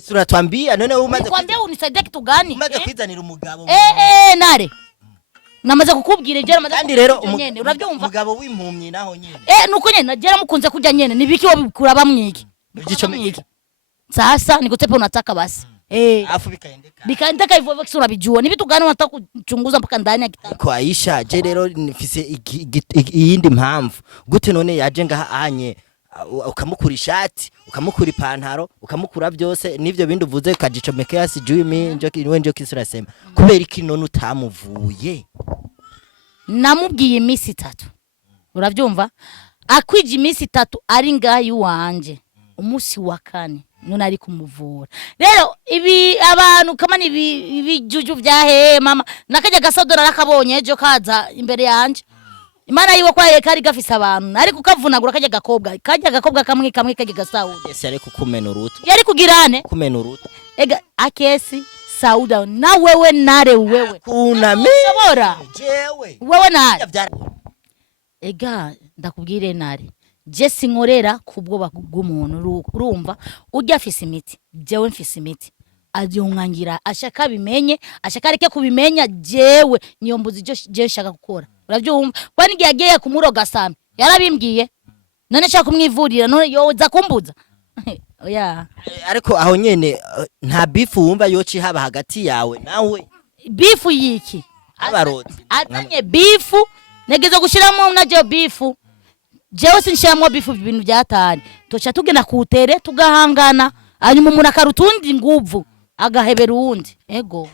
Sura twambia none umaze kwambia unisaidie kitu gani? Umaze kwizanira umugabo. Nare. Namaze kukubwira ivyo namaze. Kandi rero uravyumva umugabo w'impumyi naho nyene. Nuko nyene najera mukunze kujya nyene nibiki wabikura bamwiki. Igico mwiki. Sasa nikutepe unataka basi. Afu bikaendeka. Bikaendeka hivyo hivyo kisura bijua. Ni vitu gani unataka kuchunguza mpaka ndani ya kitabu? Ko Aisha je rero nifise iyindi mpamvu. Gute none yaje ngaha anye ukamukura ishati, ukamukura ipantaro, ukamukura byose nivyo bindi uvuze kajicomeke hasi jumi njo kisura sema. Kubera iki none utamuvuye? Namubwiye imisi 3. Uravyumva? Akwije imisi 3 ari ngayi wanje. Umusi wa 4 none ari kumuvura. Rero ibi abantu kama ni bijuju vya mama nakajya gasodora rakabonye ejo kaza imbere yanje. Imana yiwe kwa kari gafisa abantu ari kukavunagura kajya gakobwa kamwe kajya gasauda. Yes yari kukumena uruto. Yari kugirane kumena uruto. Ega akesi sauda na wewe nare wewe. Kuna Murashobora. Jewe. Wewe nare. Ega ndakubwire nare. Je sinkorera kubwo bw'umuntu urumva ujya afise imiti jewe mfise imiti avyonkangira ashaka bimenye ashaka reke kubimenya jewe niyo mbuzi je nshaka gukora uravyumva kwani giye agiye kumuroga Sammy yarabimbwiye none nshaka kumwivurira none yoza kumbuza oya ariko aho nyene nta bifu wumva yoci haba hagati yawe nawe bifu yiki abaroti atanye bifu negeze gushiramo naje bifu jewe sinshyiramo bifu ibintu byatari tocha tugena kutere tugahangana hanyuma umuntu akarutundi nguvu agahebera uwundi ego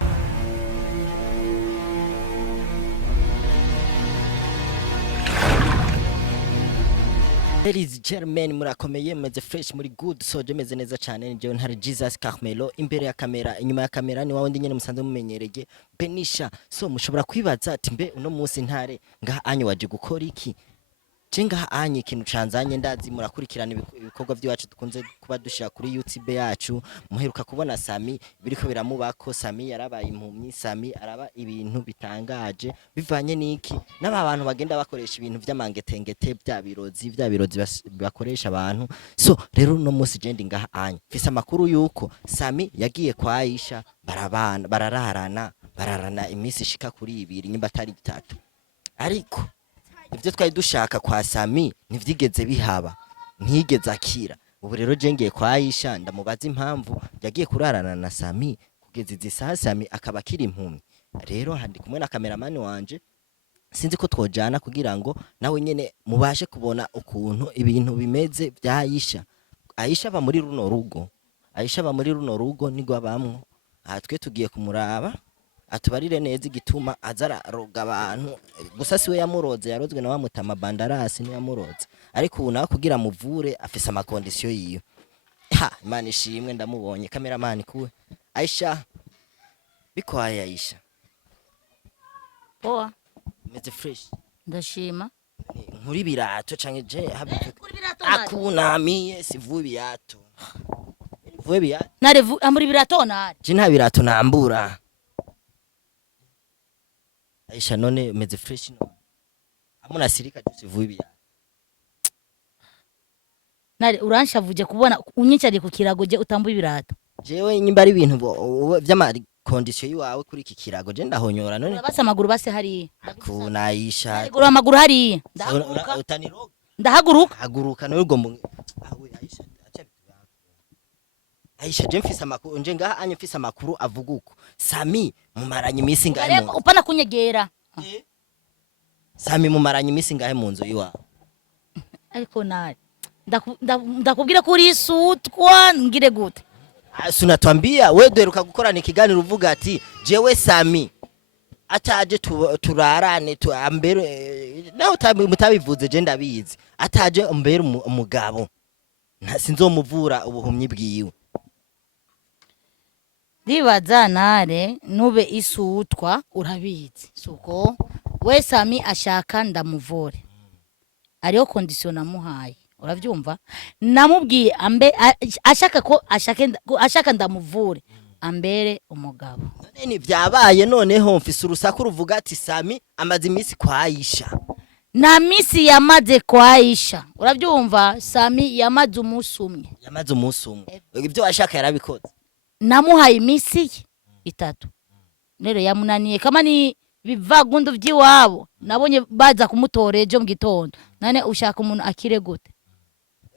Ladies and gentlemen murakomeye meze fresh muri good so je meze neza cyane nje ntari Jesus Carmelo imbere ya kamera inyuma ya kamera ni wawe ndi nyene musanze mumenyereye Benisha so mushobora kwibaza ati mbe uno munsi ntare ngaha anyu waje gukora iki Chenga anye ikintu canzanye ndazi murakurikirana ibikorwa byacu dukunze kuba dushira kuri YouTube yacu muheruka kubona Sammy biriko biramubako Sammy yarabaye impumyi Sammy araba ibintu bitangaje bivanye niki n'aba bantu bagenda bakoresha ibintu by'amangetengete bya birozi bakoresha abantu so rero no munsi je ndi ngaha anye fisa makuru yuko Sammy yagiye kwa Aisha bararana imisi shika kuri 2 nyimba atari 3 ariko ivyo twari dushaka kwa Sammy ntivyigeze bihaba ntigeze akira ubu rero je ngiye kwa Aisha ndamubaza impamvu yagiye kurarana na Sammy kugeza izi saha Sammy akaba kiri impumyi rero handi kumwe na cameraman wanje sinzi ko twojana kugira ngo nawe nyene mubashe kubona ukuntu ibintu bimeze bya Aisha ba muri runo rugo nigwa bamwo twe tugiye kumuraba atubarire neza igituma azara roga abantu gusa siwe yamuroze yarozwe na wamutama bandarasi ni yamuroze ariko ubu nawe kugira muvure afise amakondisiyo yiyo Imana ishimwe ndamubonye cameraman kuwe Aisha bikwaye Aisha poa meze fresh ndashima nkuri birato canke je akunamiye sivuye birato vuye birato nare amuri birato nare je nta birato nambura Aisha none meze fresh no amuna sirika dusivuye bya nare uranshavuje kubona unyicariye ku kirago je utambuye ibirato jewe nyimba ari ibintu by'ama condition yiwawe kuri iki kirago je ndahonyora none base amaguru base hari kuna Aisha aguru amaguru hari ndahaguruka haguruka no ugomba Aisha je mfisa makuru nje ngaha anye mfisa makuru avuga uko Sammy mumaranye imisi ngahe mu upana kunyegera Sammy mumaranye imisi ngahe mu nzu yiwa ariko nari ndakubwira kuri sutwa ngire gute sunatwambia we duheruka gukorana ikiganiro uvuga ati jewe Sammy ataje turarane ambere naho mutabivuze je ndabizi ataje ambere umugabo sinzomuvura ubuhumyi bwiwe Dibaza nare nube isutwa urabizi suko we Sammy ashaka ndamuvure ariyo condition namuhaye uravyumva namubwiye ambe ashaka ndamuvure ambere umugabo none byabaye noneho mfise urusaku ruvuga ati Sammy amaze imisi kwa Aisha na misi yamaze kwa Aisha uravyumva Sammy yamaze umunsi umwe ibyo washaka yarabikoze namuhaye imisi 3 rero yamunaniye kama ni bivagundo vy'iwabo nabonye baza kumutora ejo mu gitondo nane ushaka umuntu akire gute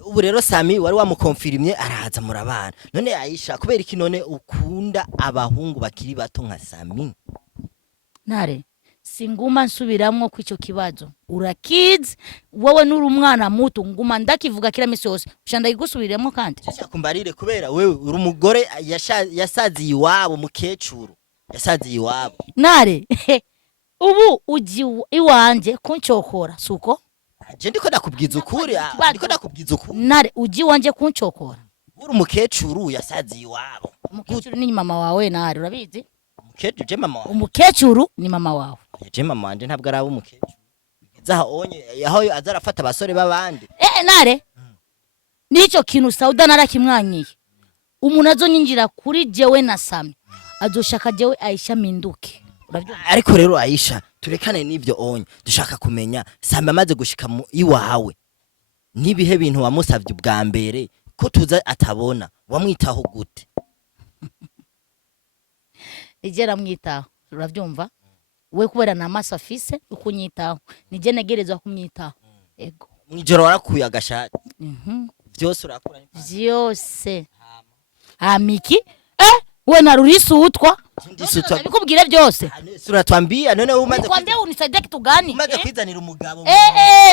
ubu rero Sammy wari wamukonfirmye araza murabana none Aisha kubera iki none ukunda abahungu bakiri bato nka Sammy nare singuma nsubiramwo kw'ico kibazo urakids wowe nuri umwana muto nguma ndakivuga kila misi yose ushanda igusubiremo kandi kumbarire kubera wewe uri umugore yasaziye iwabo mukecuru yasaziye iwabo nare ubu uji iwanje kuncokora suko je ndiko nakubwiza ukuri nare uji wanje kuncokora uri umukecuru yasaziye iwabo umukecuru ni mama wawe nare urabizi umukecuru je mama wawe umukecuru ni mama wawe je mama wanje ntabwo araba umukecuru zaha onye yaho azarafata abasore babandi nare nico kintu Sauda narakimwanyiye umuntu azonyinjira kuri jewe na Sammy azoshaka jewe Aisha minduke ariko rero Aisha turekane n'ivyo onye dushaka kumenya Sammy amaze gushika mu iwawe nibihe bintu wamusavye ubwa mbere ko tuza atabona wamwitaho gute igera mwitaho uravyumva we kubera na maso afise ukunyitaho nije negerezwa kumyitaho ego mwijoro warakuye agashati vyose urakura vyose amiki we narurisu utwa ndikubwire byose sura twambia none umaze kwambia unisaidie kitu gani umaze kwizanira umugabo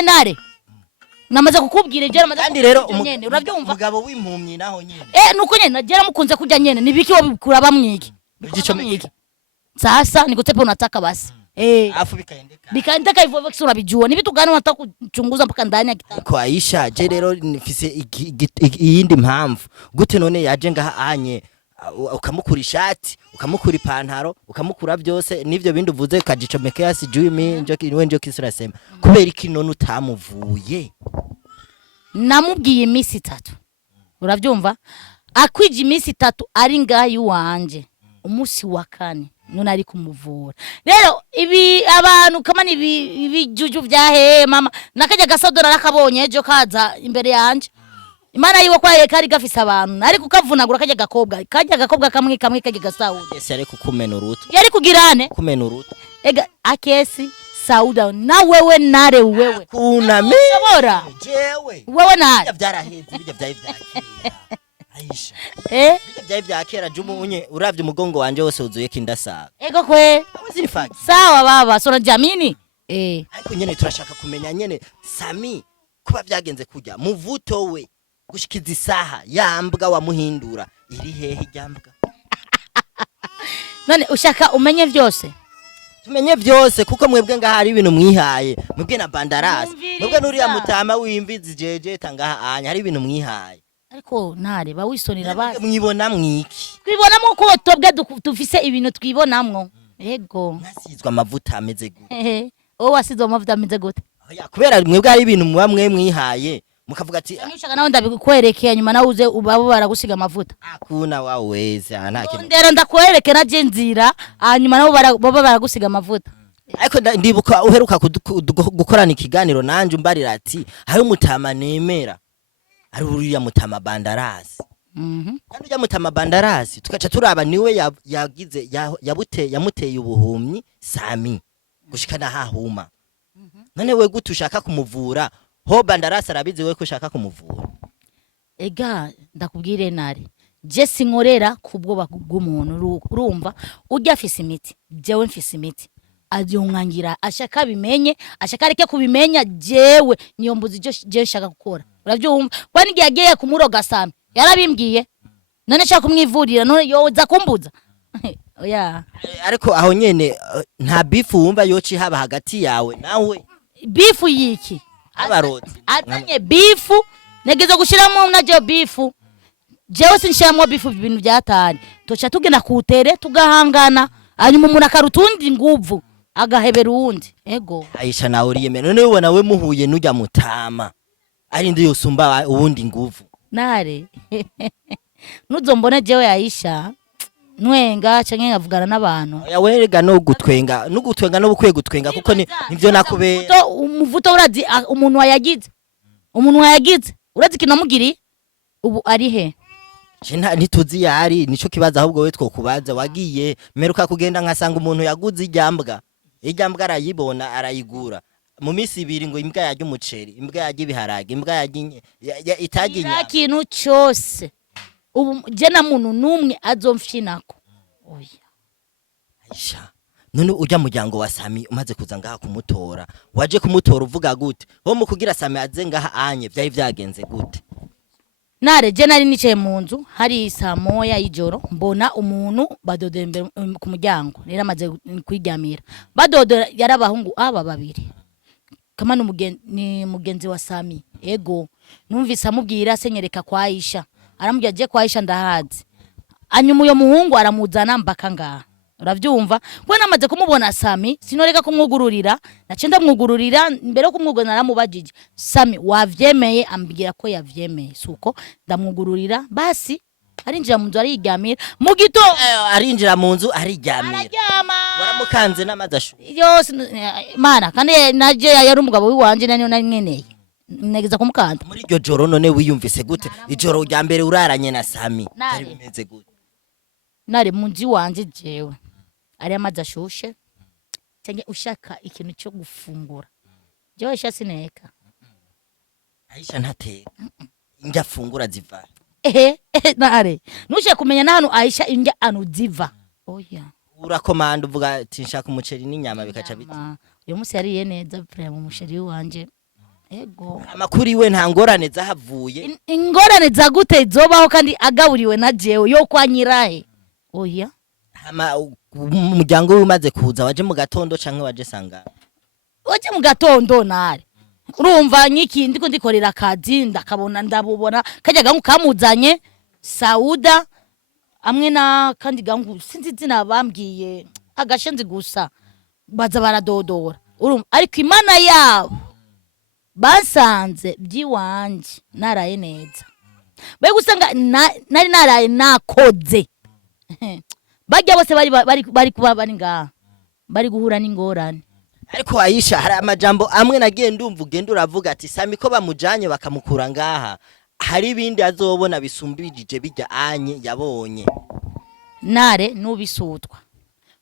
nare namaze kukubwira ibyo namaze kandi rero uravyumva umugabo w'impumyi naho nyene nuko nyene nagera mukunze kujya nyene nibiki wabikura bamwiki igico mwiki sasa nikutepe unataka basi afu bikaendeka hivyo hivyo kisura bijua ni vitu gani unataka kuchunguza mpaka ndani ya kitabu ko Aisha je rero nifise iyindi mpamvu gute none yaje ngaha anye ukamukura ishati ukamukura ipantaro ukamukura byose nivyo bindi uvuze kajicomeke yasi jumi njo kisura sema kubera iki none utamuvuye namubwiye imisi 3 uravyumva akwije imisi 3 ari ngayi wanje umusi wa 4 none ari kumuvura rero ibi abantu kama ni ibijuju vya mama nakaje gasodora rakabonye ejo kaza imbere yanje Imana yiwe kwa kari gafisa abantu ari kukavunagura kajya gakobwa kamwe kajya gasauda ese ari kukumena uruto yari kugirane kumena uruto ega akesi Sauda na wewe nare wewe kuna Murashobora jewe wewe nare byaraheze bijya vyakera Aisha bijya vyakera jumu unye uravye umugongo wanje wose uzuye kindasaga ego kwe zirifaki sawa baba sura jamini ariko nyene turashaka kumenya nyene Sammy kuba vyagenze kujya muvuto we gushikiza isaha yambwa wamuhindura iri hehe jambwa none ushaka umenye vyose tumenye vyose kuko mwebwe ngaha hari ibintu mwihaye mwebwe na bandarasi mwebwe nuriya mutama w'imvizi jeje tangaha anya hari ibintu mwihaye ariko nare bawisonira basi mwibona mwiki twibonamo ko tobwe dufise ibintu twibonamwo ego nasizwa amavuta ameze gute wasizwa amavuta ameze gute kubera mwebwe hari ibintu muba mwihaye mukavuga ati nishaka nawe ndabikwerekeye nyuma nawe uze ubabo baragusiga amavuta akuna waweze nta kintu ndero ndakwerekera je nzira hanyuma nabo baba baragusiga amavuta ariko ndibuka uheruka gukorana ikiganiro nanje umbarira ati hari umutama nemera ari uriya mutama bandarasi kandi ujya mutama bandarasi tukaca turaba niwe yagize yamuteye ubuhumyi Sammy gushikana hahuma none we gute ushaka kumuvura ho bandarasi arabizi we ko ushaka kumuvura ega ndakubwire nari je sinkorera kubwo bw'umuntu urumva ujya afise imiti jewe mfise imiti avyonkangira ashaka bimenye ashaka areke kubimenya jewe niyo mbuzi je nshaka gukora uravyumva kwani giye kumuroga Sammy yarabimbwiye none nshaka kumwivurira none yoza kumbuza oya ariko aho nyene nta bifu wumva yoci haba hagati yawe nawe bifu yiki abaroti azanye bifu negeze gushiramo naje bifu jewe sinshiramo bifu ibintu byatari tocha tugena kutere tugahangana hanyuma umuntu akarutundi nguvu agahebera uwundi ego Aisha nawe uriyemera none ubona we muhuye n'ujya mutama ari ndi yosumba uwundi nguvu nare nuzombona jewe Aisha nwenga canke nkavugana n'abantu yawerega no gutwenga no bukwiye gutwenga kuko nivyo nakubera umuvuto urazi umuntu wayagize urazi kinamugiri ubu ari he ntituzi yari nico kibaza ahubwo we twokubaza wagiye meruka kugenda nkasanga umuntu yaguze iryambwa arayibona arayigura mu misi 2 ngo imbwa yarya umuceri imbwa yarya ibiharage imbwa yarya itaginya ikintu cyose ubu je na muntu numwe azomfyinako oya Aisha none urya muryango wa Sammy umaze kuza ngaha kumutora waje kumutora uvuga gute ho mu kugira Sammy aze ngaha anye byari vyagenze gute nare je nari nicaye mu nzu hari saa moya y'ijoro mbona umuntu badodembe ku muryango rero amaze kwiryamira badodora yarabahungu aba babiri kama ni mugenzi wa Sammy ego numvise amubwira senyereka kwa Aisha aramubwira je kwa Aisha ndahazi anyuma uyo muhungu aramuzana mbaka ngaha uravyumva kwe namaze kumubona Sammy sinoreka kumwugururira nace ndamwugururira mbere yo kumwugurura naramubajije Sammy wavyemeye ambwira ko yavyemeye suko ndamwugururira basi arinjira mu nzu ariryamira mu gito arinjira mu nzu ariryamira waramukanze n'amazashu yose mana kandi naje yari umugabo wiwanje naniyo nari negeza kumukanda muri iryo joro none wiyumvise gute ijoro rya mbere uraranye na Sammy ari bimeze gute nare munji wanje jewe ari amazi ashushe cyangwa ushaka ikintu cyo gufungura jewe Aisha sineka Aisha ntateka injya fungura ziva nare nushe kumenya na hano Aisha injya anu ziva oya urakomanda uvuga ati nshaka umuceri n'inyama bikaca biti uyu munsi yariye neza prema umuceri wanje ego amakuri we nta ngorane zahavuye ingorane za gute zobaho kandi agaburiwe na jewe yo kwa nyirahe oya umuryango we umaze kuza waje mu gatondo canke waje sanga waje mu gatondo nare urumva nyiki ndiko ndikorera akazi ndakabona ndabubona kajya gangu kamuzanye Sauda amwe na kandi gangu sinzi zina bambwiye agashenzi gusa baza baradodora urumva ariko imana yabo basanze byiwanje naraye neza bari gusanga nari naraye nakoze bajya bose bari kuba bari ngaha bari guhura n'ingorane ariko Aisha hari amajambo amwe nagiye ndumva ugenda uravuga ati Sammy ko bamujanye bakamukura ngaha hari ibindi azobona bisumbirije bijya anye yabonye nare nubisutwa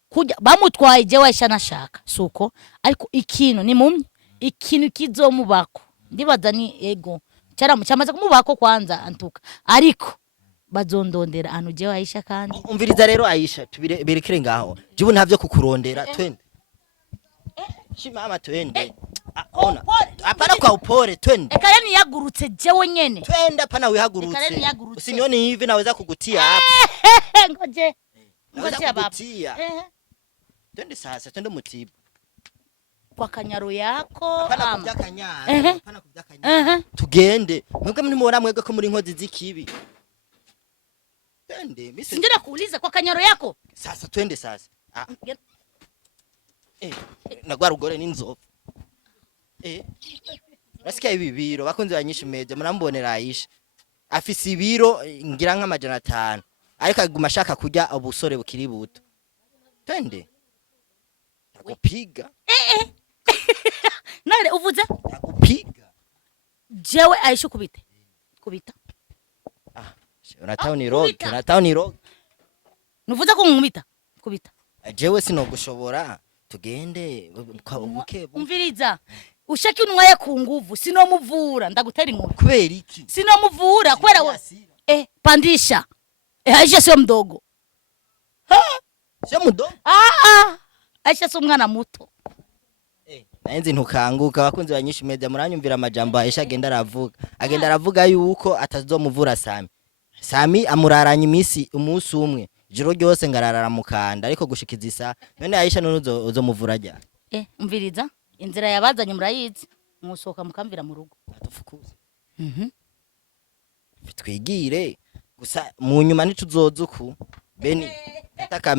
kujya bamutwaye je Aisha nashaka suko ariko ikintu ni mumye ikintu kizomubako ndibaza ni ego cyamaze kumubako kwanza antuka ariko bazondondera anu je Aisha kandi umviriza rero Aisha tubirekere ngaho jibu ntavyo kukurondera twende mama twende ona apana kwa upore twende ekare ni yagurutse jewe nyene twende apana wihagurutse usinione hivi naweza kugutia hapa ngoje baba twende sasa twende mutibu kwa kanyaro yako apana kubyakanyaro tugende mwebwe muri mubona mwebwe ko muri nkozi zikibi twende singira kuuliza kwa kanyaro yako sasa twende sasa nagwa rugore n'inzovu basikia ibi biro bakunze banyisha meje murambonera Aisha afise ibiro ngira nk'amajana 5 ariko aguma ashaka kujya ubusore bukiri buto twende takupiga nare uvuze takupiga jewe Aisha kubita unatauni rock nuvuze ko nkubita kubita jewe sinogushobora tugende buke umviriza ushaki unwaye ku nguvu sinomuvura ndagutera inkuru kubera iki sinomuvura kwera pandisha Aisha sio mdogo sio mdogo Aisha sio umwana muto naenzi ntukanguka bakunze banyisha media muranyumvira amajambo Aisha agenda aravuga yuko atazomuvura Sammy amuraranye umunsi umwe jiro ryose ngararara mukanda ariko gushikiza isa none Aisha none uzomuvura jya umviriza inzira yabazanye murayizi musohoka mukamvira mu rugo atufukuza bitwigire gusa mu nyuma ntituzozuku beni ataka